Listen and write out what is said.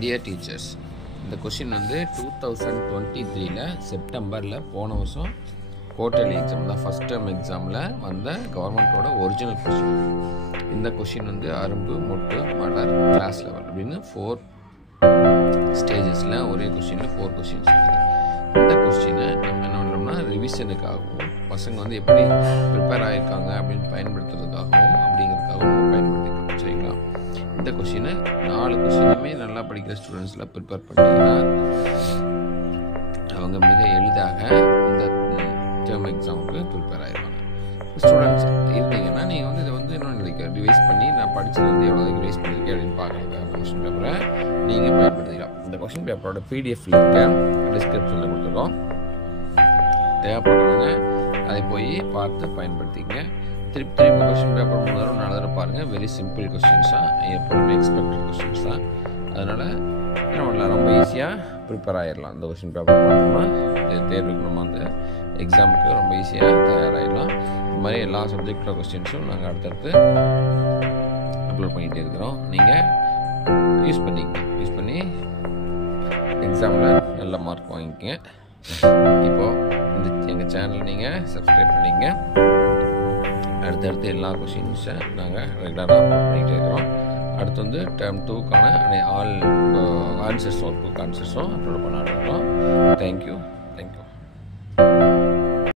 Dear teachers, இந்த question வந்து 2023ல் செப்டம்பரில் போன வருஷம் குவார்டர்லி எக்ஸாம் தான், ஃபஸ்ட் டேர்ம் எக்ஸாமில் வந்த கவர்மெண்ட்டோட ஒரிஜினல் கொஷின். இந்த கொஷின் வந்து அரும்பு, மொட்டு, மலர், கிளாஸ் லெவல் அப்படின்னு 4 ஸ்டேஜஸில் ஒரே கொஷினில் 4 கொஷின்ஸ் இருக்குது. இந்த கொஸ்டினை நம்ம என்ன பண்ணுறோம்னா ரிவிஷனுக்காகவும் பசங்க வந்து எப்படி ப்ரிப்பேர் ஆகியிருக்காங்க அப்படின்னு பயன்படுத்துறதுக்காகவும் அப்படிங்கிறதுக்காகவும் நம்ம பயன்படுத்திக்கலாம். சரிங்களா? இந்த கொஷினை 4 கொஷினுமே நல்லா படிக்கிற ஸ்டூடெண்ட்ஸில் ப்ரிப்பேர் பண்ணிட்டீங்கன்னா அவங்க மிக எளிதாக இந்த டேர்ம் எக்ஸாமுக்கு ப்ரிப்பேர் ஆகிடுவாங்க. ஸ்டூடெண்ட்ஸ் இருந்தீங்கன்னா நீங்கள் வந்து இதை வந்து இன்னொன்று ரிவைஸ் பண்ணி நான் படித்தது வந்து எவ்வளோ ரிவைஸ் பண்ணியிருக்கேன் அப்படின்னு பார்க்குறதுக்காக கொஷின் பேப்பரை நீங்கள் பயன்படுத்திக்கலாம். இந்த கொஷின் பேப்பரோட பிடிஎஃப் லிங்கை டிஸ்கிரிப்ஷனில் கொடுத்துருக்கோம். தேவைப்படுறவங்க அதை போய் பார்த்து பயன்படுத்திங்க. திருப்பி கொஷின் பேப்பர் 3 தடவை 4 தடவை பாருங்கள். வெரி சிம்பிள் கொஸ்டின்ஸாக, எப்பவுமே எக்ஸ்பெக்டட் கொஸ்டின்ஸ் தான். அதனால் என்ன பண்ணலாம், ரொம்ப ஈஸியாக ப்ரிப்பேர் ஆகிடலாம். இந்த கொஷின் பேப்பர் பார்த்தோம்னா தேர்வுக்கு நம்ம அந்த எக்ஸாமுக்கு ரொம்ப ஈஸியாக தயாராகிடலாம். இது மாதிரி எல்லா சப்ஜெக்டோட கொஸ்டின்ஸும் நாங்கள் அடுத்தடுத்து அப்லோட் பண்ணிகிட்டே இருக்கிறோம். நீங்கள் யூஸ் பண்ணி எக்ஸாமில் நல்ல மார்க் வாங்கிக்கங்க. இப்போது எங்கள் சேனல் நீங்கள் சப்ஸ்கிரைப் பண்ணிங்க. அடுத்தடுத்து எல்லா கொஷின்ஸை நாங்கள் ரெகுலராக அப்லோட் பண்ணிகிட்டே இருக்கிறோம். அடுத்து வந்து டேர்ம் 2க்கான ஆல் ஆன்சர்ஸ், ஒர்க் புக் ஆன்சர்ஸும் அப்லோட் பண்ண இருக்கிறோம். தேங்க்யூ.